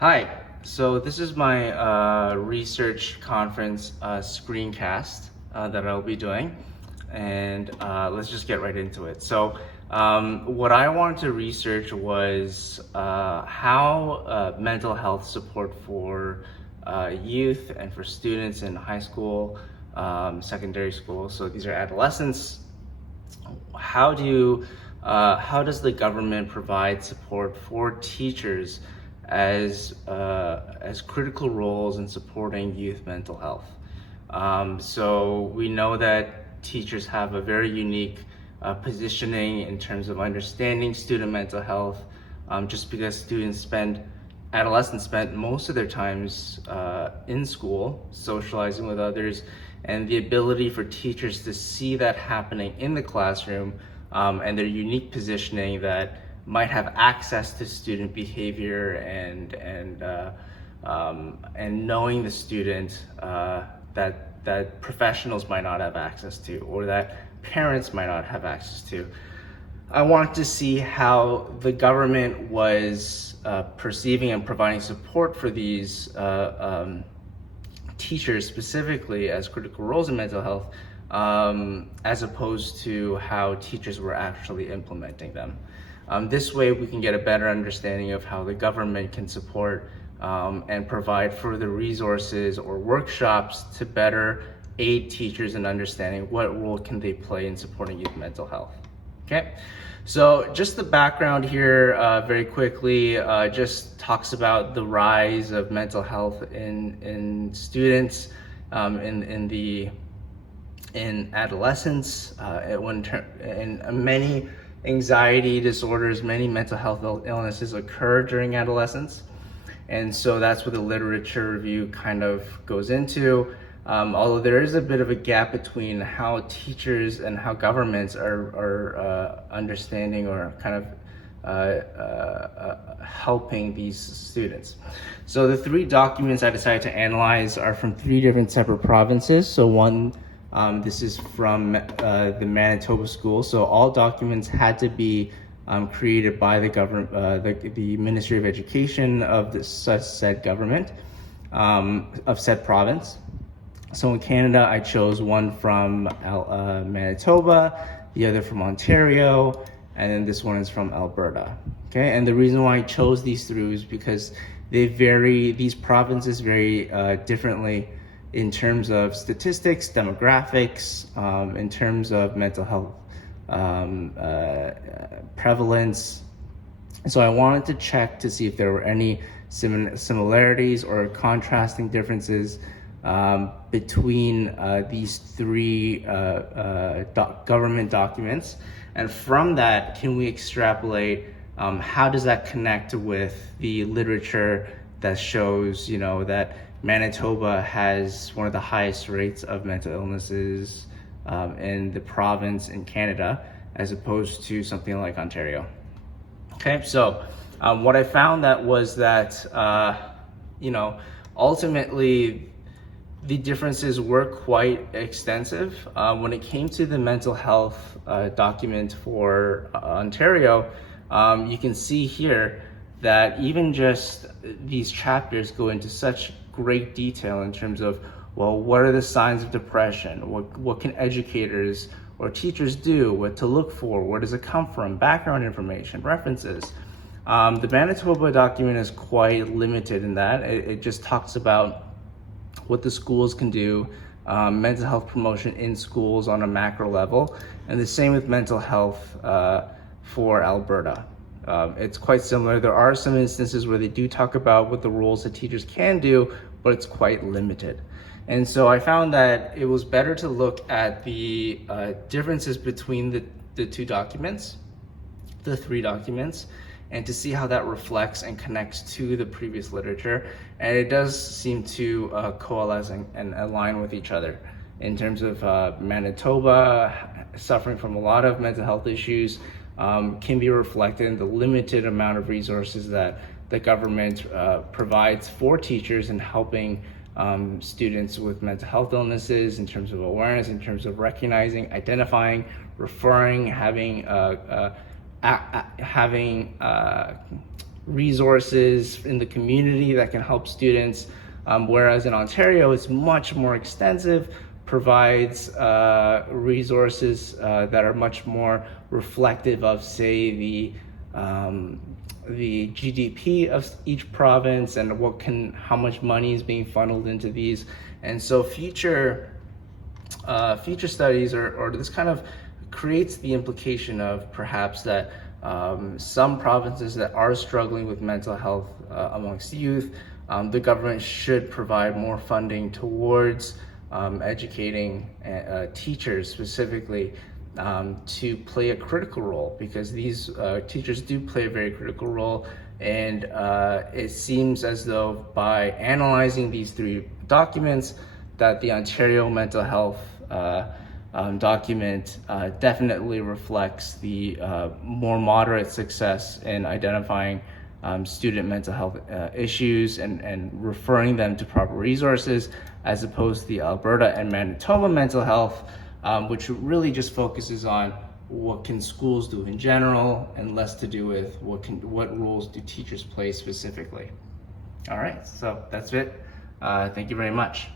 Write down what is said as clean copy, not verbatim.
Hi, so this is my research conference screencast that I'll be doing, and let's just get right into it. What I wanted to research was how mental health support for youth and for students in high school, secondary school, so these are adolescents. How does the government provide support for teachers as critical roles in supporting youth mental health? So we know that teachers have a very unique positioning in terms of understanding student mental health, just because adolescents spend most of their times in school, socializing with others, and the ability for teachers to see that happening in the classroom, and their unique positioning that might have access to student behavior and knowing the student that professionals might not have access to, or that parents might not have access to. I wanted to see how the government was perceiving and providing support for these teachers specifically as critical roles in mental health, as opposed to how teachers were actually implementing them. This way we can get a better understanding of how the government can support and provide further resources or workshops to better aid teachers in understanding what role can they play in supporting youth mental health. Okay, so just the background here very quickly just talks about the rise of mental health in students, in adolescence, and many anxiety disorders, many mental health illnesses occur during adolescence. And so that's what the literature review kind of goes into. Although there is a bit of a gap between how teachers and how governments are understanding or kind of helping these students. So the three documents I decided to analyze are from three different separate provinces. So one, this is from the Manitoba school. So all documents had to be created by the government, the Ministry of Education of the said government, of said province. So in Canada, I chose one from Manitoba, the other from Ontario, and then this one is from Alberta. Okay, and the reason why I chose these three is because these provinces vary differently in terms of statistics, demographics, in terms of mental health prevalence. So I wanted to check to see if there were any similarities or contrasting differences between these three government documents, and from that, can we extrapolate how does that connect with the literature that shows, that Manitoba has one of the highest rates of mental illnesses in the province in Canada, as opposed to something like Ontario. Okay, so what I found was that ultimately the differences were quite extensive. When it came to the mental health document for Ontario, you can see here that even just these chapters go into such great detail in terms of, well, what are the signs of depression? What can educators or teachers do? What to look for? Where does it come from? Background information, references. The Manitoba document is quite limited in that. It just talks about what the schools can do, mental health promotion in schools on a macro level, and the same with mental health for Alberta. It's quite similar. There are some instances where they do talk about what the roles that teachers can do, but it's quite limited. And so I found that it was better to look at the differences between the two documents, the three documents, and to see how that reflects and connects to the previous literature. And it does seem to coalesce and align with each other in terms of Manitoba suffering from a lot of mental health issues, can be reflected in the limited amount of resources that the government provides for teachers in helping students with mental health illnesses, in terms of awareness, in terms of recognizing, identifying, referring, having resources in the community that can help students, whereas in Ontario it's much more extensive, provides resources that are much more reflective of, say, the GDP of each province and how much money is being funneled into these. And so future studies or this kind of creates the implication of perhaps that some provinces that are struggling with mental health amongst youth, the government should provide more funding towards educating teachers specifically to play a critical role, because these teachers do play a very critical role. And it seems as though by analyzing these three documents, that the Ontario mental health document definitely reflects the more moderate success in identifying student mental health issues and referring them to proper resources, as opposed to the Alberta and Manitoba mental health, which really just focuses on what can schools do in general and less to do with what roles do teachers play specifically. All right, so that's it. Thank you very much.